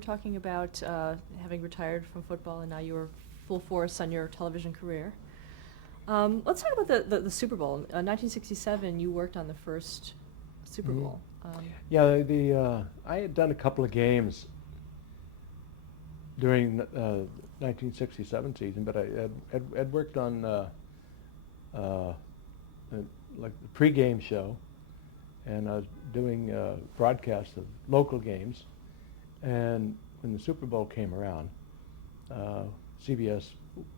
were talking about having retired from football and now you were full force on your television career. Let's talk about the Super Bowl. 1967, you worked on the first Super Bowl. Yeah, I had done a couple of games during 1967 season, but I had worked on like the pregame show, and I was doing broadcasts of local games. And when the Super Bowl came around, CBS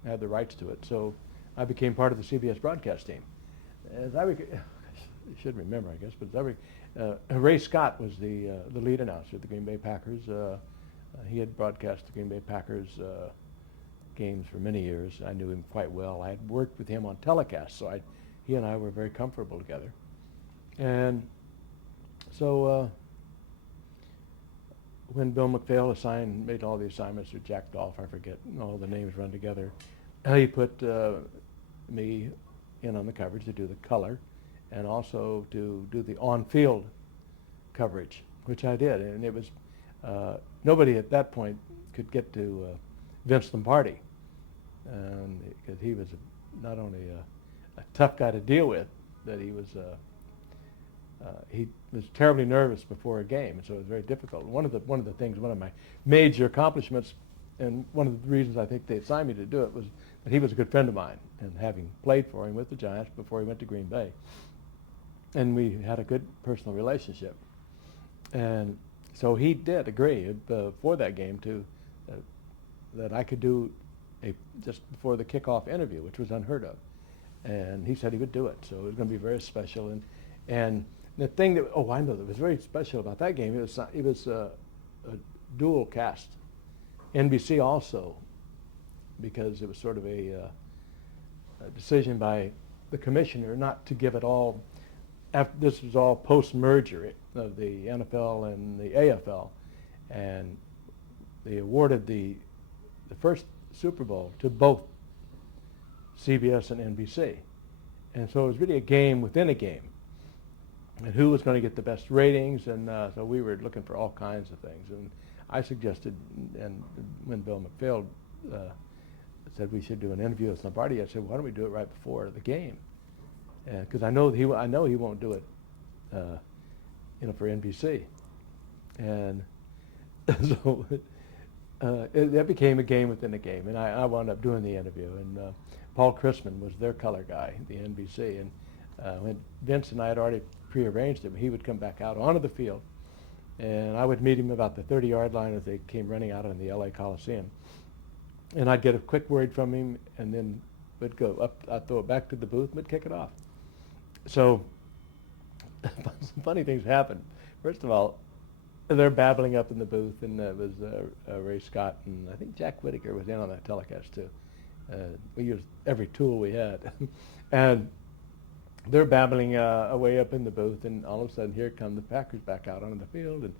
had the rights to it, so I became part of the CBS broadcast team. As I should remember, I guess, but Ray Scott was the lead announcer of the Green Bay Packers. He had broadcast the Green Bay Packers games for many years. I knew him quite well. I had worked with him on telecasts, so he and I were very comfortable together. And so when Bill McPhail made all the assignments, or Jack Dolph, I forget, all the names run together, he put me in on the coverage to do the color and also to do the on-field coverage, which I did. And it was, nobody at that point could get to Vince Lombardi, because he was not only a tough guy to deal with, that he was terribly nervous before a game, and so it was very difficult. One of my major accomplishments, and one of the reasons I think they assigned me to do it, was that he was a good friend of mine, and having played for him with the Giants before he went to Green Bay, and we had a good personal relationship. And so he did agree for that game that I could do just before the kickoff interview, which was unheard of. And he said he would do it, so it was going to be very special. And the thing that was very special about that game, it was a dual cast, NBC also, because it was sort of a decision by the commissioner not to give it all. This was all post-merger of the NFL and the AFL, and they awarded the first Super Bowl to both CBS and NBC. And so it was really a game within a game, and who was going to get the best ratings, and so we were looking for all kinds of things. And I suggested, and when Bill McPhail said we should do an interview with Lombardi, I said, why don't we do it right before the game? Because I know he won't do it, for NBC. And so that became a game within a game, and I wound up doing the interview. And Paul Chrisman was their color guy, the NBC, and when Vince and I had already prearranged him, he would come back out onto the field, and I would meet him about the 30-yard line as they came running out in the LA Coliseum. And I'd get a quick word from him, and then we'd go up, I'd throw it back to the booth, and we'd kick it off. So some funny things happened. First of all, they're babbling up in the booth, and it was Ray Scott, and I think Jack Whitaker was in on that telecast too. We used every tool we had. And they're babbling away up in the booth, and all of a sudden here come the Packers back out onto the field, and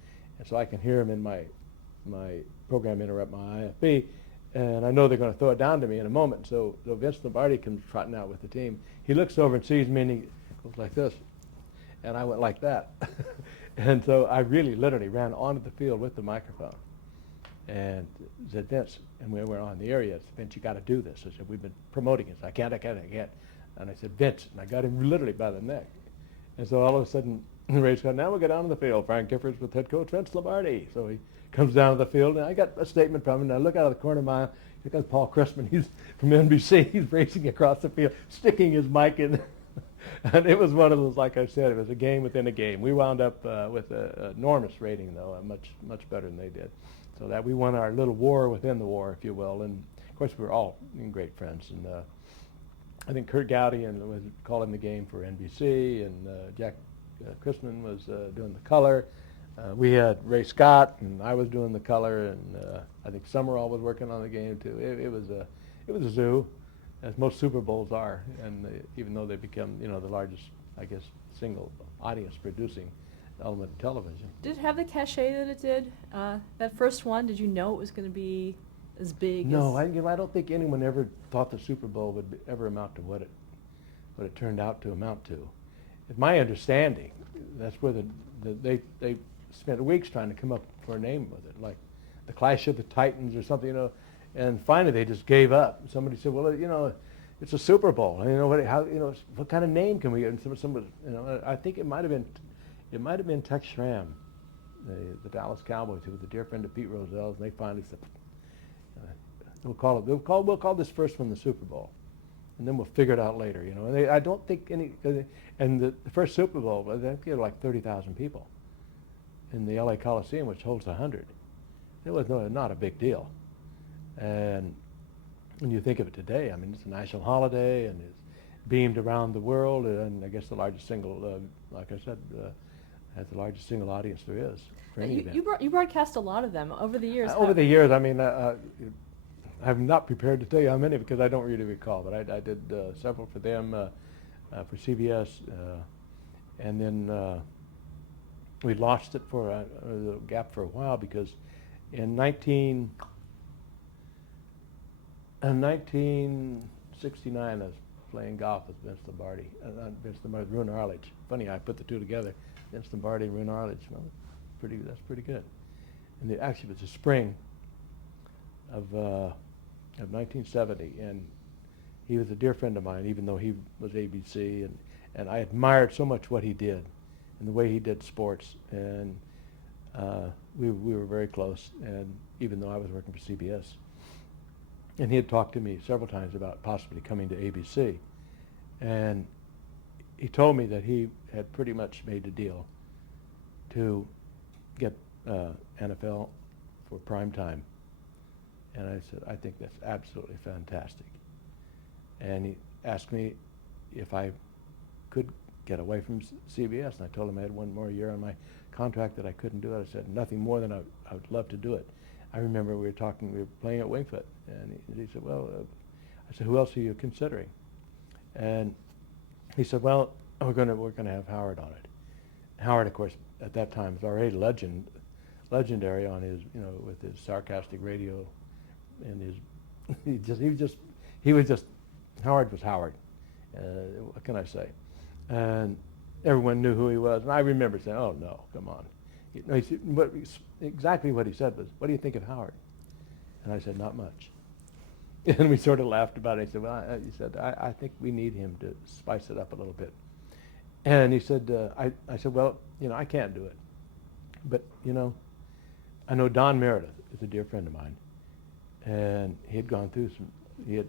so I can hear them in my program interrupt, my IFB, and I know they're going to throw it down to me in a moment. So Vince Lombardi comes trotting out with the team. He looks over and sees me, and he goes like this, and I went like that. And so I really literally ran onto the field with the microphone and said, Vince, and we were on the air yet, Vince, you got to do this. I said, we've been promoting it. I can't. And I said, Vince, and I got him literally by the neck. And so all of a sudden, Ray's going, now we'll get down to the field. Frank Gifford with head coach Vince Lombardi. So he comes down to the field, and I got a statement from him, and I look out of the corner of my eye. Look at Paul Chrisman. He's from NBC. He's racing across the field, sticking his mic in. And it was one of those, like I said, it was a game within a game. We wound up with an enormous rating, though, much better than they did. So that we won our little war within the war, if you will. And, of course, we were all great friends. And I think Kurt Gowdy was calling the game for NBC, and Jack Chrisman was doing the color. We had Ray Scott, and I was doing the color, and I think Summerall was working on the game too. It was a zoo, as most Super Bowls are, and even though they become the largest, I guess, single audience producing element of television. Did it have the cachet that it did? That first one, did you know it was going to be as big? No, I don't think anyone ever thought the Super Bowl would ever amount to what it turned out to amount to. It's my understanding, that's where they spent weeks trying to come up for a name with it, the Clash of the Titans or something, you know. And finally, they just gave up. Somebody said, "Well, you know, it's a Super Bowl. And, you know what kind of name can we get?" And somebody, you know, I think it might have been Tex Schramm, the Dallas Cowboys, who was a dear friend of Pete Rozelle's, and they finally said, "We'll call this first one the Super Bowl, and then we'll figure it out later." You know, and I don't think and the first Super Bowl, I think there were like 30,000 people in the L.A. Coliseum, which holds 100. It was not a big deal. And when you think of it today, I mean, it's a national holiday and it's beamed around the world, and I guess the largest single, like I said, has the largest single audience there is for any event. You broadcast a lot of them over the years. Over the years, I mean, I'm not prepared to tell you how many because I don't really recall, but I did several for them, for CBS, and then we lost it for a gap for a while because in 1969, I was playing golf with Vince Lombardi, Roone Arledge. Funny, I put the two together, Vince Lombardi and Roone Arledge. Well, that's pretty good. And actually, it was the spring of 1970, and he was a dear friend of mine, even though he was ABC, and I admired so much what he did and the way he did sports, and we were very close, and even though I was working for CBS. And he had talked to me several times about possibly coming to ABC. And he told me that he had pretty much made a deal to get NFL for prime time. And I said, I think that's absolutely fantastic. And he asked me if I could get away from CBS. And I told him I had one more year on my contract that I couldn't do it. I said, nothing more than I would love to do it. I remember we were playing at Wingfoot, and he said, well, I said, who else are you considering? And he said, well, we're going to have Howard on it. Howard, of course, at that time was already legendary on his, you know, with his sarcastic radio, and he was just Howard was Howard. What can I say? And everyone knew who he was, and I remember saying, oh no, come on. You know, he said, exactly what he said was, what do you think of Howard? And I said, not much. And we sort of laughed about it. He said, well, I think we need him to spice it up a little bit. And he said, I said, well, you know, I can't do it. But, you know, I know Don Meredith is a dear friend of mine. And he had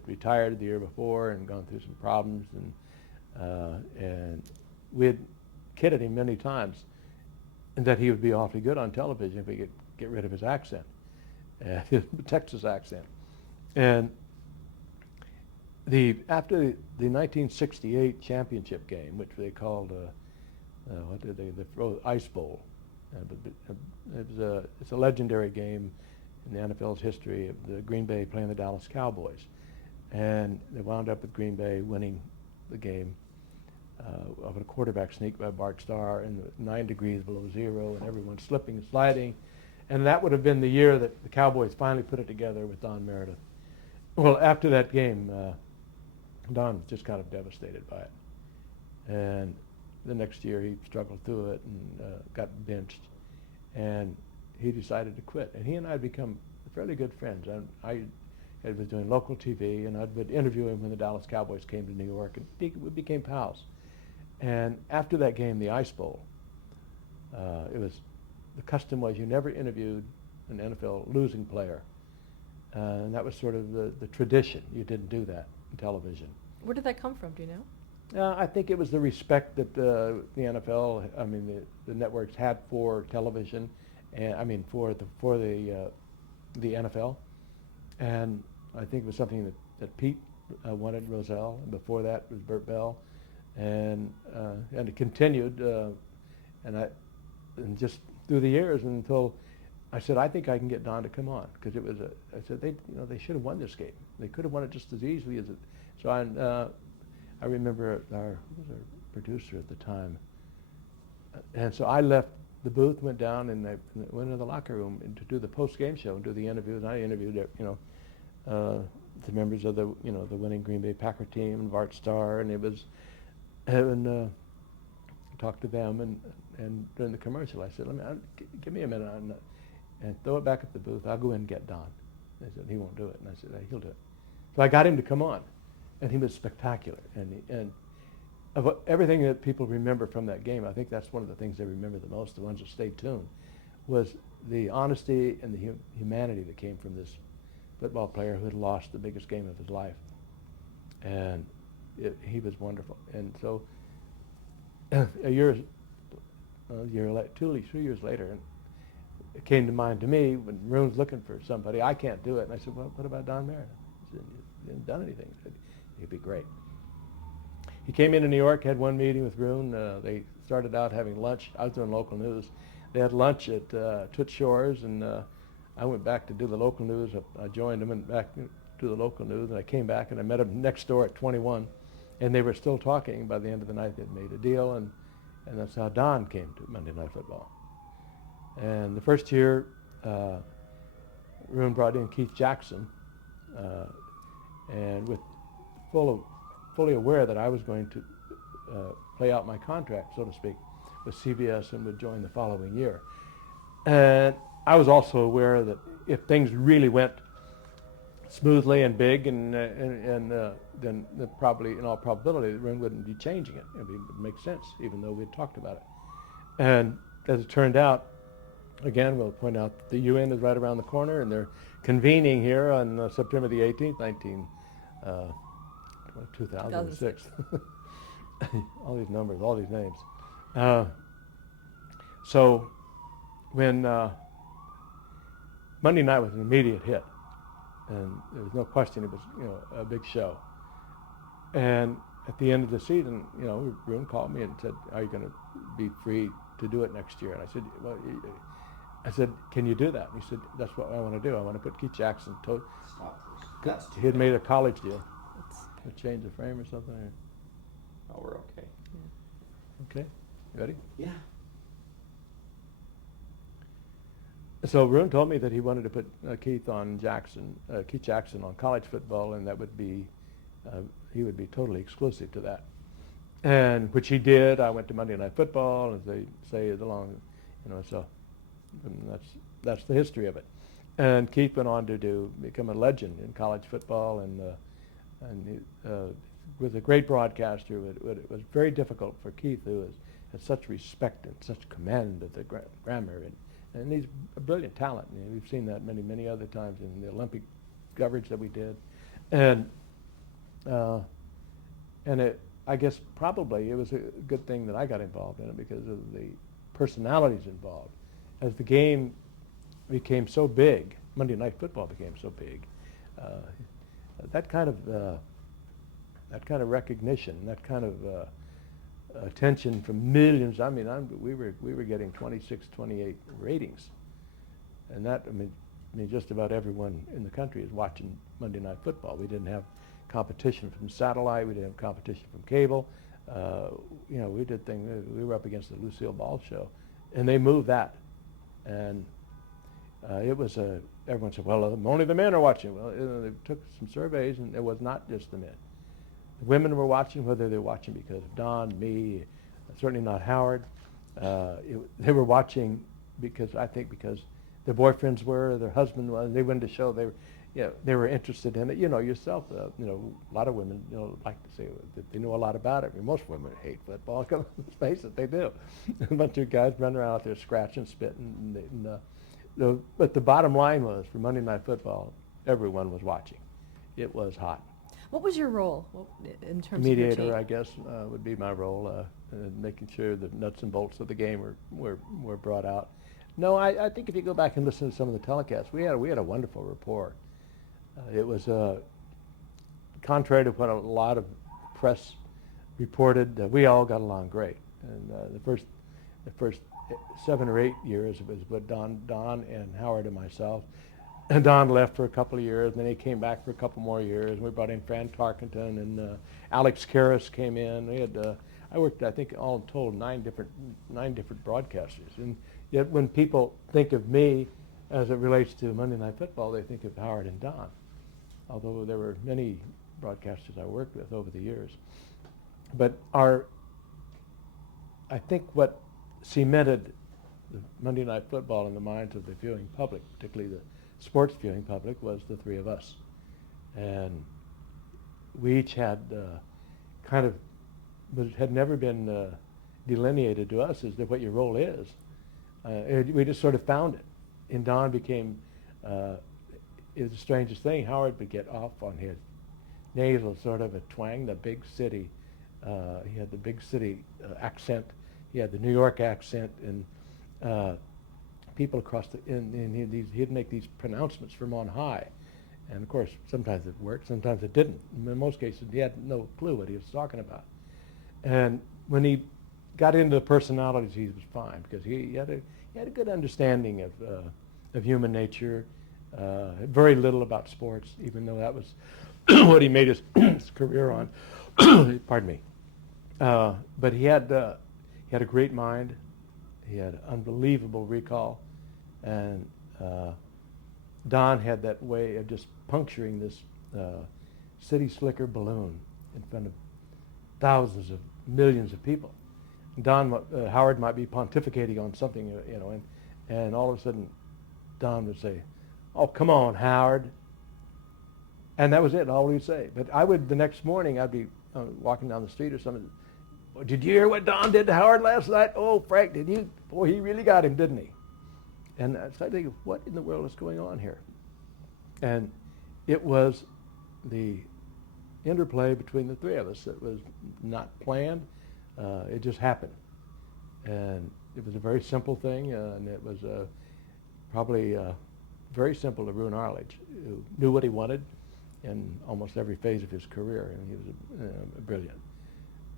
retired the year before and gone through some problems. And we had kidded him many times and that he would be awfully good on television if we could get rid of his accent, his Texas accent. And after the 1968 championship game, which they called the Ice Bowl, it's a legendary game in the NFL's history of the Green Bay playing the Dallas Cowboys, and they wound up with Green Bay winning the game of a quarterback sneak by Bart Starr, and 9 degrees below zero, and everyone slipping and sliding. And that would have been the year that the Cowboys finally put it together with Don Meredith. Well, after that game, Don was just kind of devastated by it. And the next year he struggled through it and got benched. And he decided to quit. And he and I had become fairly good friends. And I was doing local TV, and I would interview him when the Dallas Cowboys came to New York, and we became pals. And after that game, the Ice Bowl, the custom was you never interviewed an NFL losing player. And that was sort of the tradition. You didn't do that in television. Where did that come from, do you know? I think it was the respect that the NFL, I mean, the networks had for television, and I mean for the NFL. And I think it was something that Pete wanted, Rozelle, and before that was Burt Bell. And it continued, and just through the years until I said, I think I can get Don to come on, because it was I said they should have won this game. They could have won it just as easily as it. So I remember who was our producer at the time, and so I left the booth, went down, and I went into the locker room to do the post-game show and do the interviews. And I interviewed the members of the winning Green Bay Packer team and Bart Starr, and it was. And talked to them, and during the commercial, I said, give me a minute. and throw it back at the booth. I'll go in and get Don. They said, he won't do it. And I said, he'll do it. So I got him to come on, and he was spectacular. And of everything that people remember from that game, I think that's one of the things they remember the most, the ones that stayed tuned, was the honesty and the humanity that came from this football player who had lost the biggest game of his life. And he was wonderful. And so a year, 2 years later, and it came to mind to me when Roon's looking for somebody. I can't do it. And I said, well, what about Don Meredith? He said, you haven't done anything. He said, he'd be great. He came into New York, had one meeting with Roon. They started out having lunch. I was doing local news. They had lunch at Toots Shores, and I went back to do the local news. I joined them and back to the local news, and I came back and I met them next door at 21, and they were still talking. By the end of the night, they'd made a deal, and that's how Don came to Monday Night Football. And the first year, Roon brought in Keith Jackson, and with fully aware that I was going to play out my contract, so to speak, with CBS and would join the following year. And I was also aware that if things really went smoothly and big, then probably, in all probability, Roon wouldn't be changing it. It would make sense, even though we'd talked about it. And as it turned out, again, we'll point out that the UN is right around the corner, and they're convening here on September the 18th, 2006. All these numbers, all these names. So when Monday night was an immediate hit, and there was no question it was, a big show. And at the end of the season, Roon called me and said, "Are you going to be free to do it next year?" And I said, "Well," I said, "Can you do that?" And he said, "That's what I want to do. I want to put Keith Jackson." Stop this. He had made a college deal. To change the frame or something. Oh, we're okay. Okay, you ready? Yeah. So Roon told me that he wanted to put Keith Jackson on college football, and that would be, he would be totally exclusive to that. And which he did. I went to Monday Night Football, as they say, along, so that's the history of it. And Keith went on to become a legend in college football, and he was a great broadcaster. It was very difficult for Keith, who has such respect and such command of the grammar, and he's a brilliant talent. We've seen that many other times in the Olympic coverage that we did, and I guess probably it was a good thing that I got involved in it because of the personalities involved. As the game became so big, Monday Night Football became so big. That kind of recognition, that kind of attention from millions. I mean, we were getting 26, 28 ratings, and that, I mean, just about everyone in the country is watching Monday Night Football. We didn't have competition from satellite. We didn't have competition from cable. We did things. We were up against the Lucille Ball show, and they moved that, and it was everyone said, "Well, only the men are watching." Well, they took some surveys, and it was not just the men. The women were watching, whether they were watching because of Don, me, certainly not Howard. They were watching because their boyfriends were, their husband was. They went to show they were interested in it. Yourself, a lot of women like to say that they know a lot about it. I mean, most women hate football. Let's face it, they do. A bunch of guys running around out there scratching, spitting, but the bottom line was, for Monday Night Football, everyone was watching. It was hot. What was your role in terms Mediator, of your team? I guess, would be my role, making sure the nuts and bolts of the game were brought out. No, I think if you go back and listen to some of the telecasts, we had a wonderful rapport. It was contrary to what a lot of press reported. We all got along great, and the first 7 or 8 years it was with Don and Howard and myself. And Don left for a couple of years, and then he came back for a couple more years. And we brought in Fran Tarkenton, and Alex Karras came in. We had I worked, I think, all told, 9 different broadcasters. And yet, when people think of me as it relates to Monday Night Football, they think of Howard and Don. Although there were many broadcasters I worked with over the years. But I think what cemented the Monday Night Football in the minds of the viewing public, particularly the sports viewing public, was the three of us. And we each had kind of, but it had never been delineated to us as to what your role is. We just sort of found it. And Don became, it was the strangest thing. Howard would get off on his nasal sort of a twang, the big city. He had the big city accent. He had the New York accent, and people across he'd make these pronouncements from on high. And of course, sometimes it worked, sometimes it didn't. In most cases, he had no clue what he was talking about. And when he got into the personalities, he was fine, because he had a good understanding of human nature. Very little about sports, even though that was what he made his career on. Pardon me. But he had a great mind. He had unbelievable recall, and Don had that way of just puncturing this city slicker balloon in front of thousands of millions of people. Howard might be pontificating on something, and all of a sudden, Don would say, "Oh, come on, Howard," and that was it. All he'd say. But the next morning, I'd be walking down the street or something. "Did you hear what Don did to Howard last night? Oh, Frank, did you? Boy, he really got him, didn't he?" And so I think, what in the world is going on here? And it was the interplay between the three of us that was not planned. It just happened. And it was a very simple thing, and it was probably very simple to Roone Arledge, who knew what he wanted in almost every phase of his career, and he was brilliant.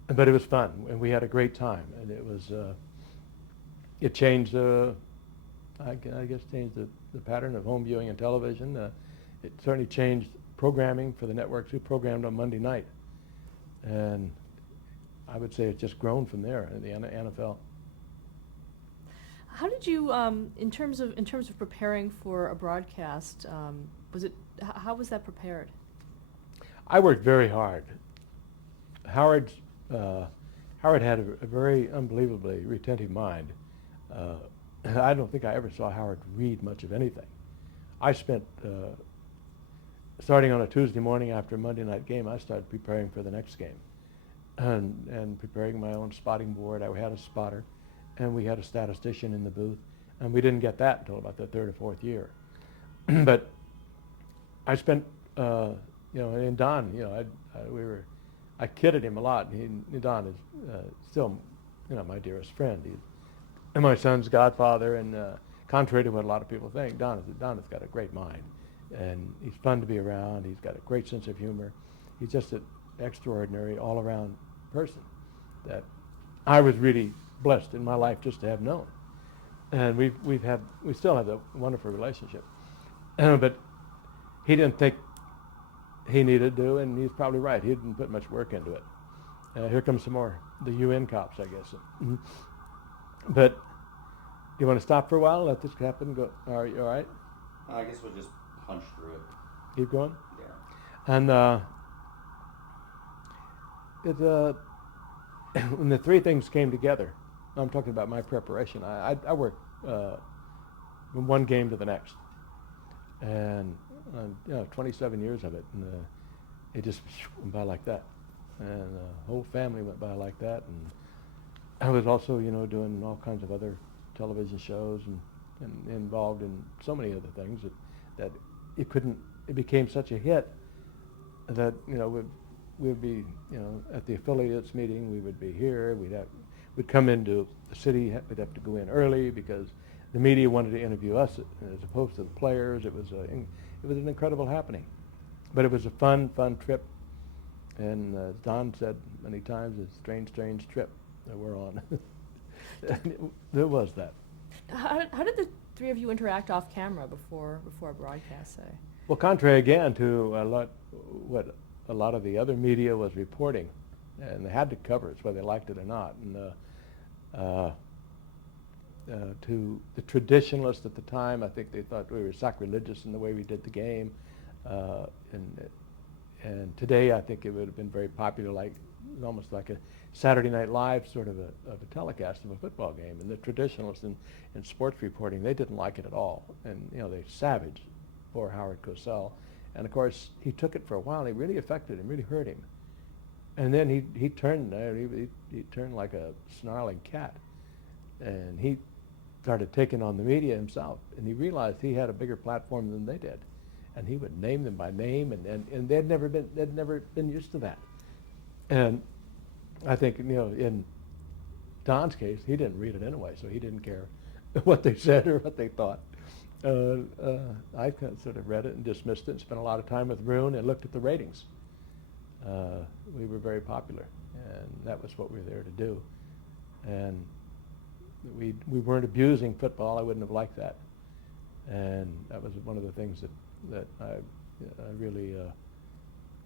But it was fun, and we had a great time, and it was, it changed, I guess changed the pattern of home viewing and television. It certainly changed programming for the networks who programmed on Monday night. And I would say it's just grown from there in the NFL. How did you, in terms of preparing for a broadcast, how was that prepared? I worked very hard. Howard had a very unbelievably retentive mind. I don't think I ever saw Howard read much of anything. I spent, starting on a Tuesday morning after a Monday night game, I started preparing for the next game, and preparing my own spotting board. I had a spotter, and we had a statistician in the booth, and we didn't get that until about the third or fourth year. But I spent, and Don, I kidded him a lot. Don is still, my dearest friend. He's my son's godfather, and contrary to what a lot of people think, Don has got a great mind, and he's fun to be around. He's got a great sense of humor. He's just an extraordinary, all-around person that I was really blessed in my life just to have known. And we still have a wonderful relationship. But he didn't think he needed to, and he's probably right. He didn't put much work into it. Here comes some more, the UN cops, I guess. But you want to stop for a while, let this happen, go, are you all right? I guess we'll just punch through it. Keep going? Yeah. And when the three things came together, I'm talking about my preparation. I worked from one game to the next, and 27 years of it, and it just went by like that, and the whole family went by like that. And I was also, doing all kinds of other television shows and involved in so many other things that it became such a hit that, we'd be, at the affiliates meeting, we would be here, we'd come into the city, we'd have to go in early because the media wanted to interview us as opposed to the players. It was an incredible happening. But it was a fun trip. And as Don said many times, it's a strange trip that we're on. There was that. How did the three of you interact off camera before a broadcast, say? Well, contrary again to what a lot of the other media was reporting, and they had to cover it whether they liked it or not. And to the traditionalists at the time, I think they thought we were sacrilegious in the way we did the game. And today, I think it would have been very popular, like was almost like a Saturday Night Live sort of a telecast of a football game. And the traditionalists in sports reporting, they didn't like it at all. And, they savaged poor Howard Cosell. And, of course, he took it for a while. And it really affected him, really hurt him. And then he turned he turned like a snarling cat. And he started taking on the media himself. And he realized he had a bigger platform than they did. And he would name them by name, and they'd never been used to that. And I think, in Don's case, he didn't read it anyway, so he didn't care what they said or what they thought. I sort of read it and dismissed it and spent a lot of time with Rune and looked at the ratings. We were very popular, and that was what we were there to do. And we weren't abusing football. I wouldn't have liked that. And that was one of the things that I really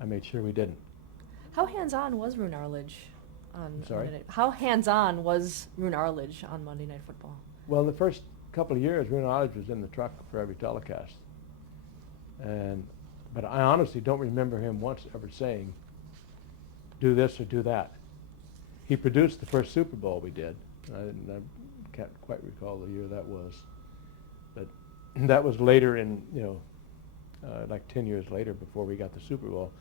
I made sure we didn't. How hands-on was Rune Arledge on Sorry? Monday Night? How hands-on was Rune Arledge on Monday Night Football? Well, in the first couple of years, Rune Arledge was in the truck for every telecast. But I honestly don't remember him once ever saying, do this or do that. He produced the first Super Bowl we did. I can't quite recall the year that was. But that was later in, like 10 years later before we got the Super Bowl.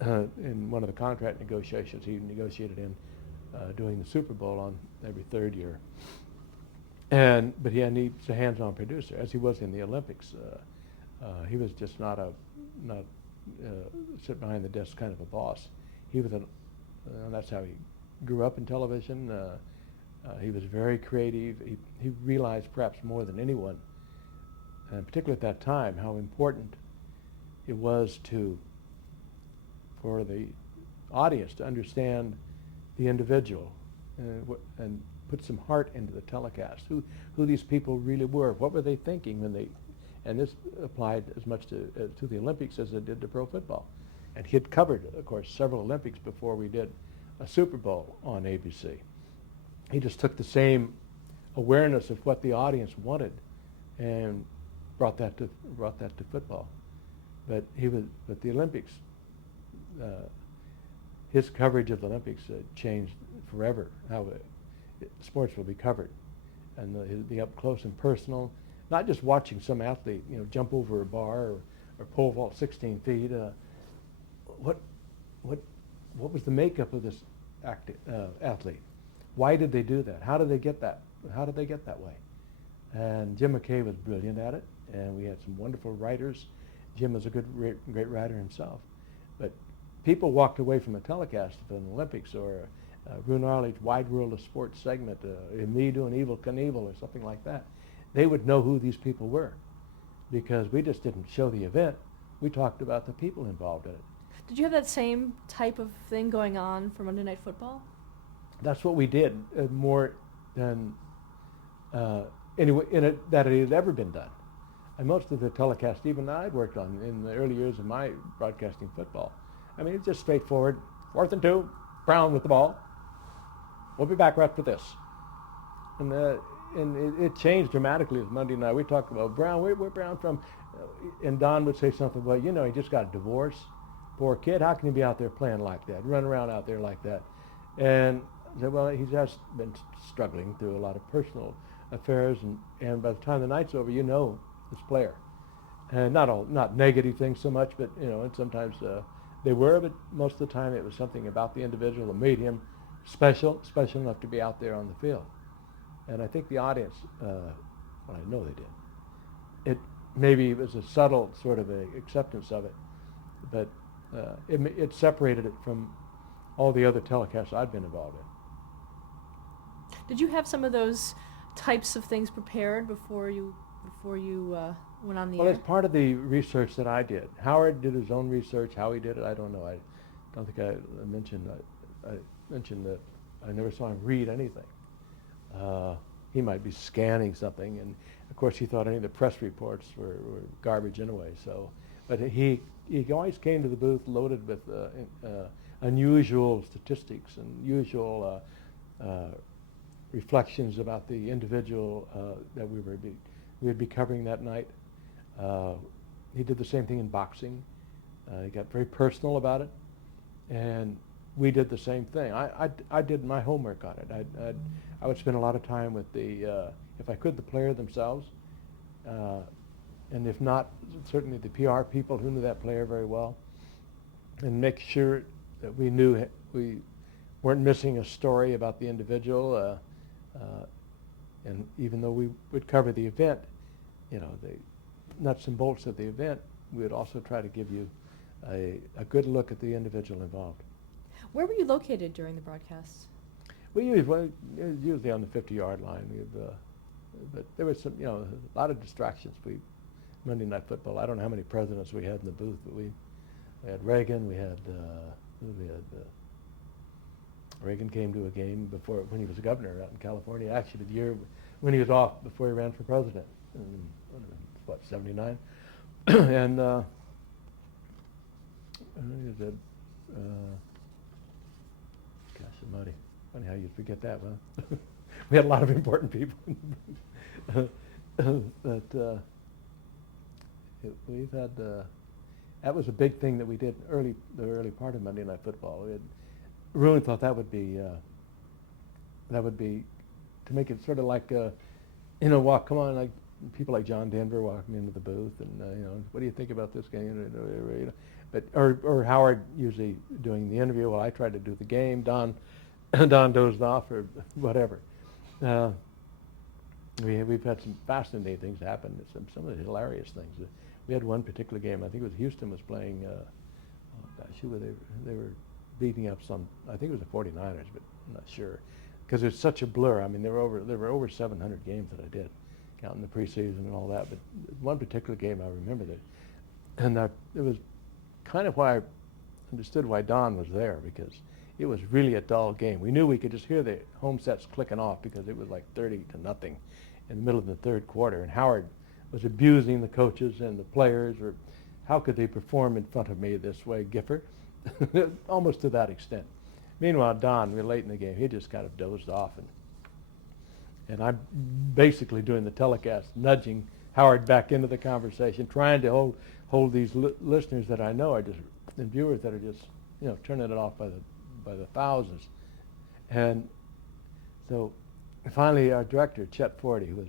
In one of the contract negotiations, he negotiated in doing the Super Bowl on every third year. But he's a hands-on producer, as he was in the Olympics. He was just not sit behind the desk kind of a boss. He was that's how he grew up in television. He was very creative. He realized perhaps more than anyone, and particularly at that time, how important it was for the audience to understand the individual and put some heart into the telecast. Who these people really were. What were they thinking when they? And this applied as much to the Olympics as it did to pro football. And he had covered, of course, several Olympics before we did a Super Bowl on ABC. He just took the same awareness of what the audience wanted and brought that to football. But the Olympics, his coverage of the Olympics changed forever how sports will be covered, and the up close and personal, not just watching some athlete jump over a bar or pole vault 16 feet. What was the makeup of this athlete? Why did they do that? How did they get that? How did they get that way? And Jim McKay was brilliant at it, and we had some wonderful writers. Jim was a great writer himself. But people walked away from a telecast of an Olympics or Rune Arledge Wide World of Sports segment, me doing Evel Knievel or something like that. They would know who these people were, because we just didn't show the event. We talked about the people involved in it. Did you have that same type of thing going on for Monday Night Football? That's what we did, more than anyway that it had ever been done. And most of the telecasts, even I'd worked on in the early years of my broadcasting football, I mean, it's just straightforward. 4th and 2, Brown with the ball. We'll be back right for this. And it changed dramatically with Monday night. We talked about Brown. Where Brown from? And Don would say something. Well, he just got a divorce. Poor kid. How can he be out there playing like that? Run around out there like that? And I said, well, he's just been struggling through a lot of personal affairs. And by the time the night's over, this player. And not negative things so much, but and sometimes they were. But most of the time, it was something about the individual that made him special enough to be out there on the field. And I think the audience, well, I know they did. Maybe it was a subtle sort of acceptance of it, but it separated it from all the other telecasts I'd been involved in. Did you have some of those types of things prepared before you went on the Well, air? it's part of the research that I did. Howard did his own research. How he did it, I don't know. I don't think I mentioned that I never saw him read anything. He might be scanning something, and of course he thought any of the press reports were garbage anyway. So, but he always came to the booth loaded with unusual statistics and usual reflections about the individual that we would be covering that night. He did the same thing in boxing. He got very personal about it, and we did the same thing. I did my homework on it. I would spend a lot of time with if I could, the player themselves, and if not, certainly the PR people who knew that player very well, and make sure that we knew we weren't missing a story about the individual. And even though we would cover the event, the nuts and bolts of the event, we would also try to give you a good look at the individual involved. Where were you located during the broadcasts? We usually on the 50-yard line. But there was a lot of distractions. Monday Night Football. I don't know how many presidents we had in the booth, but we had Reagan. Reagan came to a game when he was a governor out in California. Actually, the year when he was off before he ran for president, in, 79, and he said, gosh almighty, funny how you forget that. Well, we had a lot of important people, but we've had. That was a big thing that we did the early part of Monday Night Football. Really thought that would be to make it sort of like come on, like people like John Denver walking into the booth and what do you think about this game? But or Howard usually doing the interview while I tried to do the game. Don dozed off or whatever. We've had some fascinating things happen. Some of the hilarious things. We had one particular game. I think it was Houston was playing. Who were they? They were beating up some. I think it was the 49ers, but I'm not sure because it's such a blur. I mean, there were over 700 games that I did, counting the preseason and all that. But one particular game I remember that, and it was kind of why I understood why Don was there, because it was really a dull game. We knew we could just hear the home sets clicking off because it was like 30-0 in the middle of the third quarter, and Howard was abusing the coaches and the players, or how could they perform in front of me this way, Gifford? Almost to that extent. Meanwhile, Don, we were late in the game, he just kind of dozed off, and I'm basically doing the telecast, nudging Howard back into the conversation, trying to hold these listeners that I know are just, and viewers that are just, turning it off by the thousands. And so finally our director, Chet Forty, who was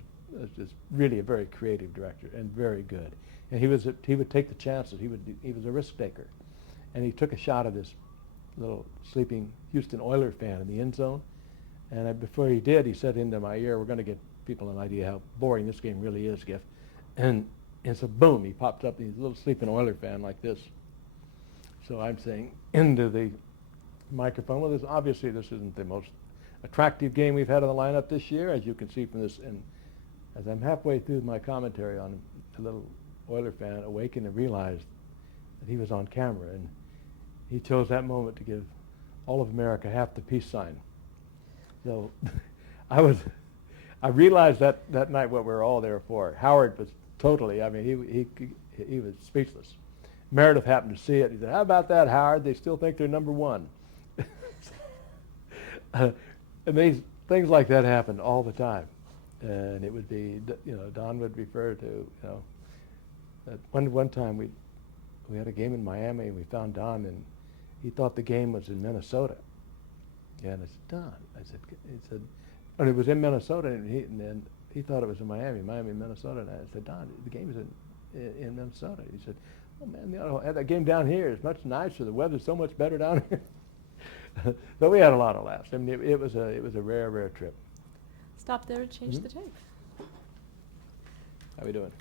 just really a very creative director and very good, and he would take the chances. He was a risk taker, and he took a shot of this little sleeping Houston Oiler fan in the end zone, and before he did, he said into my ear, "We're going to give people an idea how boring this game really is, Giff." And so boom, he popped up, he's a little sleeping Oiler fan like this. So I'm saying into the microphone, well, obviously this isn't the most attractive game we've had on the lineup this year, as you can see from this. And as I'm halfway through my commentary on a little Oiler fan awakened and realized that he was on camera, and he chose that moment to give all of America half the peace sign. So I realized that night what we were all there for. Howard was totally, I mean, he was speechless. Meredith happened to see it. He said, "How about that, Howard? They still think they're number one." And things like that happened all the time. And it would be, Don would refer to, that one time we had a game in Miami, and we found Don, and he thought the game was in Minnesota. And I said, "Don," he said, and it was in Minnesota, and then he thought it was in Miami, Minnesota. And I said, "Don, the game is in Minnesota." He said, "Oh man, that game down here is much nicer. The weather's so much better down here." But we had a lot of laughs. I mean, it was a rare trip. Stop there and change the tape. How we doing?